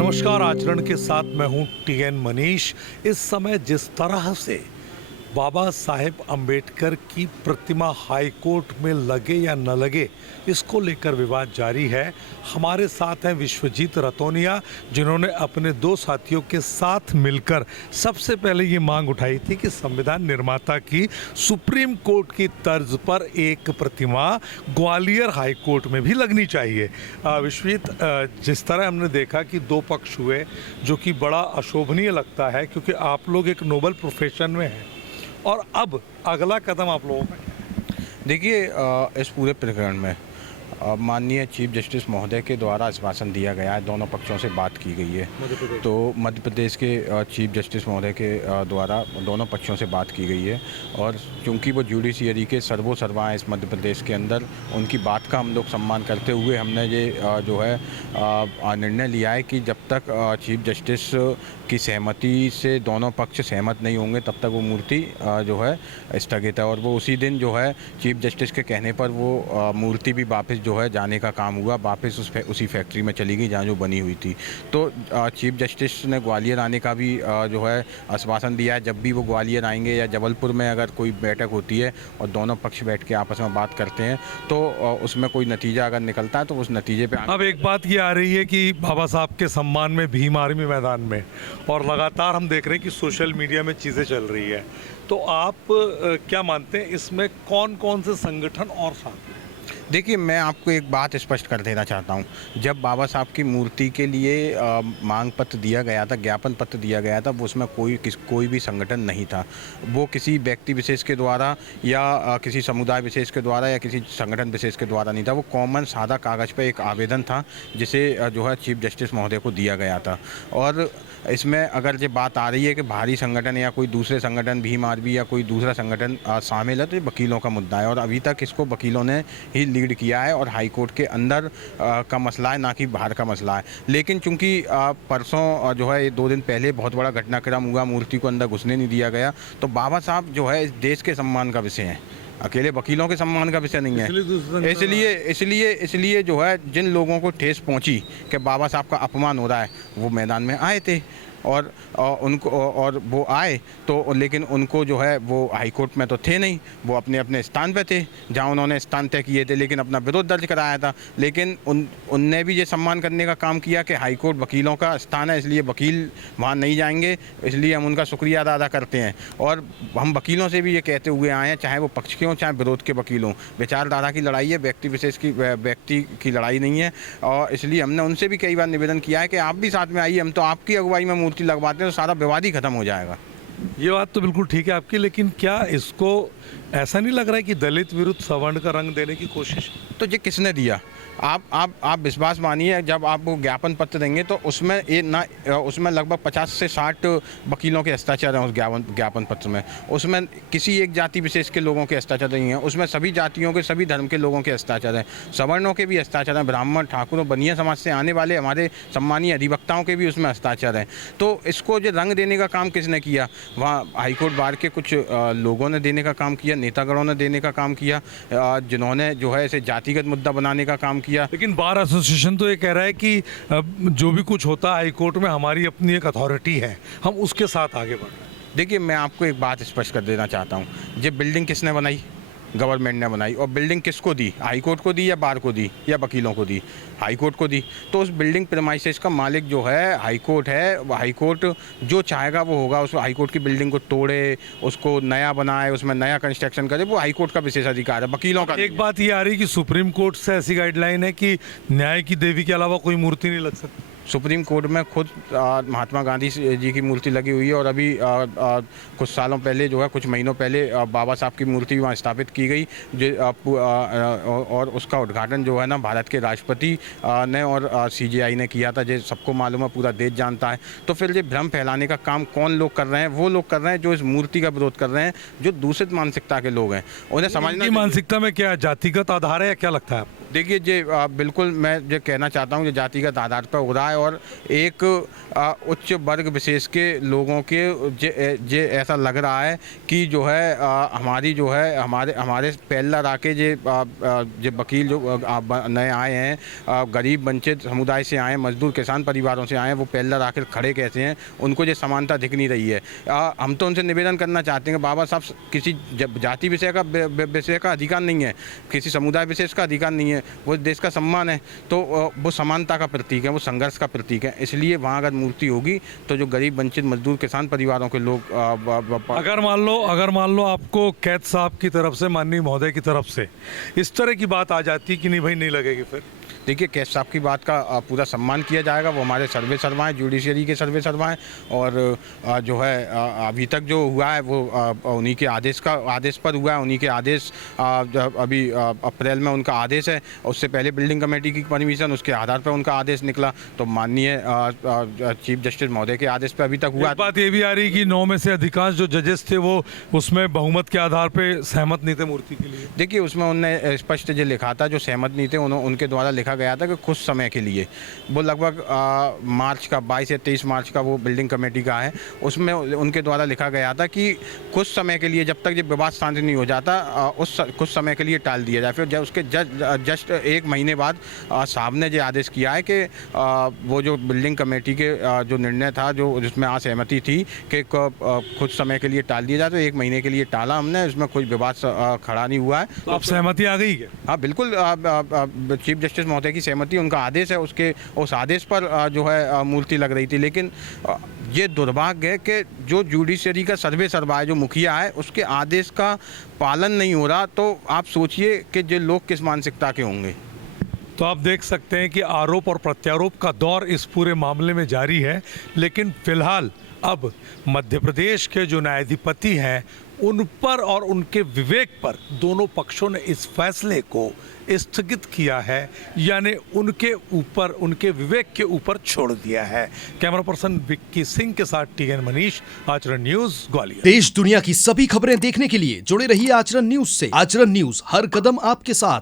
नमस्कार। आचरण के साथ मैं हूं टीएन मनीष। इस समय जिस तरह से बाबा साहेब अंबेडकर की प्रतिमा हाई कोर्ट में लगे या न लगे, इसको लेकर विवाद जारी है। हमारे साथ हैं विश्वजीत रतोनिया, जिन्होंने अपने दो साथियों के साथ मिलकर सबसे पहले ये मांग उठाई थी कि संविधान निर्माता की सुप्रीम कोर्ट की तर्ज पर एक प्रतिमा ग्वालियर हाई कोर्ट में भी लगनी चाहिए। विश्वजीत, जिस तरह हमने देखा कि दो पक्ष हुए, जो कि बड़ा अशोभनीय लगता है, क्योंकि आप लोग एक नोबल प्रोफेशन में हैं, और अब अगला कदम आप लोगों का क्या है? देखिए, इस पूरे प्रकरण में माननीय चीफ जस्टिस महोदय के द्वारा आश्वासन दिया गया है, दोनों पक्षों से बात की गई है। तो मध्य प्रदेश के चीफ जस्टिस महोदय के द्वारा दोनों पक्षों से बात की गई है, और चूंकि वो जुडिशियरी के सर्वोसर्वा हैं इस मध्य प्रदेश के अंदर, उनकी बात का हम लोग सम्मान करते हुए हमने ये जो है निर्णय लिया है कि जब तक चीफ जस्टिस की सहमति से दोनों पक्ष सहमत नहीं होंगे तब तक वो मूर्ति जो है स्थगित है। और वो उसी दिन जो है चीफ जस्टिस के कहने पर वो मूर्ति भी वापस जो है जाने का काम हुआ, वापस उसी फैक्ट्री में चली गई जहाँ जो बनी हुई थी। तो चीफ जस्टिस ने ग्वालियर आने का भी जो है आश्वासन दिया है। जब भी वो ग्वालियर आएंगे या जबलपुर में अगर कोई बैठक होती है और दोनों पक्ष बैठ के आपस में बात करते हैं, तो उसमें कोई नतीजा अगर निकलता है तो उस नतीजे पे अब एक बात ये आ रही है कि बाबा साहब के सम्मान में भीम आर्मी मैदान में, और लगातार हम देख रहे हैं कि सोशल मीडिया में चीज़ें चल रही है, तो आप क्या मानते हैं इसमें कौन कौन से संगठन और साथ हैं? देखिए, मैं आपको एक बात स्पष्ट कर देना चाहता हूँ। जब बाबा साहब की मूर्ति के लिए मांग पत्र दिया गया था, ज्ञापन पत्र दिया गया था, वो उसमें कोई भी संगठन नहीं था। वो किसी व्यक्ति विशेष के द्वारा या किसी समुदाय विशेष के द्वारा या किसी संगठन विशेष के द्वारा नहीं था। वो कॉमन सादा कागज़ पे एक आवेदन था जिसे जो है चीफ जस्टिस महोदय को दिया गया था। और इसमें अगर ये बात आ रही है कि भारी संगठन या कोई दूसरे संगठन, भीम आर्मी या कोई दूसरा संगठन शामिल है, तो ये वकीलों का मुद्दा है, और अभी तक इसको वकीलों ने ही लीड किया है, और हाई कोर्ट के अंदर का मसला है, ना कि बाहर का मसला है। लेकिन चूंकि परसों जो है 2 दिन पहले बहुत बड़ा घटनाक्रम हुआ, मूर्ति को अंदर घुसने नहीं दिया गया, तो बाबा साहब जो है इस देश के सम्मान का विषय है, अकेले वकीलों के सम्मान का विषय नहीं है। इसलिए जो है जिन लोगों को ठेस पहुंची कि बाबा साहब का अपमान हो रहा है, वो मैदान में आए थे, और उनको और वो आए तो, लेकिन उनको जो है वो हाई कोर्ट में तो थे नहीं, वो अपने अपने स्थान पे थे जहां उन्होंने स्थान तय किए थे, लेकिन अपना विरोध दर्ज कराया था। लेकिन उनने भी ये सम्मान करने का काम किया कि हाई कोर्ट वकीलों का स्थान है, इसलिए वकील वहां नहीं जाएंगे, इसलिए हम उनका शुक्रिया अदा करते हैं। और हम वकीलों से भी ये कहते हुए आए हैं, चाहे वो पक्ष के हों चाहे विरोध के वकील हों, विचारधारा की लड़ाई है, व्यक्ति विशेष की व्यक्ति की लड़ाई नहीं है। और इसलिए हमने उनसे भी कई बार निवेदन किया है कि आप भी साथ में आइए, हम तो आपकी अगुवाई में मूर्ति लगवाते हैं, तो सारा विवाद ही खत्म हो जाएगा। ये बात तो बिल्कुल ठीक है आपकी, लेकिन क्या इसको ऐसा नहीं लग रहा है कि दलित विरुद्ध सवर्ण का रंग देने की कोशिश? तो ये किसने दिया? आप विश्वास मानिए, जब आप वो ज्ञापन पत्र देंगे तो उसमें लगभग 50 से 60 वकीलों के हस्ताक्षर हैं उस ज्ञापन पत्र में। उसमें किसी एक जाति विशेष के लोगों के हस्ताक्षर नहीं हैं, उसमें सभी जातियों के, सभी धर्म के लोगों के हस्ताक्षर हैं, सवर्णों के भी हस्ताक्षर हैं, ब्राह्मण, ठाकुर, बनिया समाज से आने वाले हमारे सम्मानीय अधिवक्ताओं के भी उसमें हस्ताक्षर हैं। तो इसको जो रंग देने का काम किसने किया? वहाँ हाईकोर्ट बार के कुछ लोगों ने देने का काम किया, नेतागणों ने देने का काम किया, जिन्होंने जो है इसे जातिगत मुद्दा बनाने का काम किया। लेकिन बार एसोसिएशन तो ये कह रहा है कि जो भी कुछ होता है हाई कोर्ट में हमारी अपनी एक अथॉरिटी है, हम उसके साथ आगे बढ़ रहे हैं। देखिए, मैं आपको एक बात स्पष्ट कर देना चाहता हूँ, ये बिल्डिंग किसने बनाई? गवर्नमेंट ने बनाई। और बिल्डिंग किसको दी? हाई कोर्ट को दी या बार को दी या वकीलों को दी? हाई कोर्ट को दी। तो उस बिल्डिंग प्रेमाइसेस का मालिक जो है हाई कोर्ट है। हाई कोर्ट जो चाहेगा वो होगा। उस हाई कोर्ट की बिल्डिंग को तोड़े, उसको नया बनाए, उसमें नया कंस्ट्रक्शन करे, वो हाई कोर्ट का विशेष अधिकार है, वकीलों का। एक बात ये आ रही है कि सुप्रीम कोर्ट से ऐसी गाइडलाइन है कि न्याय की देवी के अलावा कोई मूर्ति नहीं लग सकती। सुप्रीम कोर्ट में खुद महात्मा गांधी जी की मूर्ति लगी हुई है, और अभी कुछ सालों पहले जो है, कुछ महीनों पहले बाबा साहब की मूर्ति वहाँ स्थापित की गई, और उसका उद्घाटन जो है ना भारत के राष्ट्रपति ने और CJI ने किया था। जो सबको मालूम है, पूरा देश जानता है। तो फिर ये भ्रम फैलाने का काम कौन लोग कर रहे हैं? वो लोग कर रहे हैं जो इस मूर्ति का विरोध कर रहे हैं, जो दूषित मानसिकता के लोग हैं। उन्हें समझना की मानसिकता में क्या जातिगत आधार है या क्या लगता है आपको? देखिए, ये बिल्कुल मैं ये कहना चाहता हूँ कि जातिगत आधार पर हो रहा है, और एक उच्च वर्ग विशेष के लोगों के जे ऐसा लग रहा है कि जो है हमारी जो है हमारे पहला राके जे वकील जो नए आए हैं, गरीब वंचित समुदाय से आए, मजदूर किसान परिवारों से आए हैं, वो पहला राके खड़े कैसे हैं, उनको जो समानता दिख नहीं रही है। हम तो उनसे निवेदन करना चाहते हैं कि बाबा साहब किसी जाति विषय का अधिकार नहीं है, किसी समुदाय विशेष का अधिकार नहीं है, वो देश का सम्मान है, तो वो समानता का प्रतीक है, वो संघर्ष का प्रतीक है। इसलिए वहाँ अगर मूर्ति होगी तो जो गरीब वंचित मजदूर किसान परिवारों के लोग अगर मान लो आपको कैद साहब की तरफ से, माननीय महोदय की तरफ से इस तरह की बात आ जाती कि नहीं भाई नहीं लगेगी, फिर देखिए कैद साहब की बात का पूरा सम्मान किया जाएगा। वो हमारे सर्वे सर्वा हैं, जुडिशरी के सर्वे सर्वा हैं, और जो है अभी तक जो हुआ है वो उन्हीं के आदेश पर हुआ है। उन्हीं के आदेश अभी अप्रैल में उनका आदेश है, उससे पहले बिल्डिंग कमेटी की परमिशन, उसके आधार पर उनका आदेश निकला, तो माननीय चीफ जस्टिस महोदय के आदेश पर अभी तक हुआ। बात ये भी आ रही कि 9 में से अधिकांश जो जजेस थे वो उसमें बहुमत के आधार पर सहमत नहीं थे मूर्ति के लिए। देखिए उसमें उन्होंने स्पष्ट जो लिखा था, जो सहमत नहीं थे उनके द्वारा लिखा गया था कि कुछ समय के लिए, वो लगभग मार्च का 22 या 23 मार्च का वो बिल्डिंग कमेटी का है, उसमें उनके द्वारा लिखा गया था कि कुछ समय के लिए, जब तक ये विवाद शांत नहीं हो जाता, कुछ समय के लिए टाल दिया जाए। फिर जब उसके जस्ट 1 महीने बाद साहब ने जो आदेश किया है कि वो जो बिल्डिंग कमेटी के जो निर्णय था, जो जिसमें असहमति थी कि कुछ समय के लिए टाल दिया जाए, तो 1 महीने के लिए टाला हमने, उसमें कोई विवाद खड़ा नहीं हुआ है। तो अब सहमति आ गई क्या? हाँ बिल्कुल, चीफ जस्टिस महोदय की सहमति, उनका आदेश है, उसके उस आदेश पर जो है मूर्ति लग रही थी। लेकिन ये दुर्भाग्य है कि जो जुडिशरी का सर्वे सर्वा है, जो मुखिया है, उसके आदेश का पालन नहीं हो रहा, तो आप सोचिए कि जो लोग किस मानसिकता के होंगे। तो आप देख सकते हैं कि आरोप और प्रत्यारोप का दौर इस पूरे मामले में जारी है, लेकिन फिलहाल अब मध्य प्रदेश के जो न्यायाधिपति हैं उन पर और उनके विवेक पर दोनों पक्षों ने इस फैसले को स्थगित किया है, यानी उनके ऊपर, उनके विवेक के ऊपर छोड़ दिया है। कैमरा पर्सन विक्की सिंह के साथ टीएन मनीष, आचरण न्यूज, ग्वालियर। देश दुनिया की सभी खबरें देखने के लिए जुड़े रहिए आचरण न्यूज से। आचरण न्यूज हर कदम आपके साथ।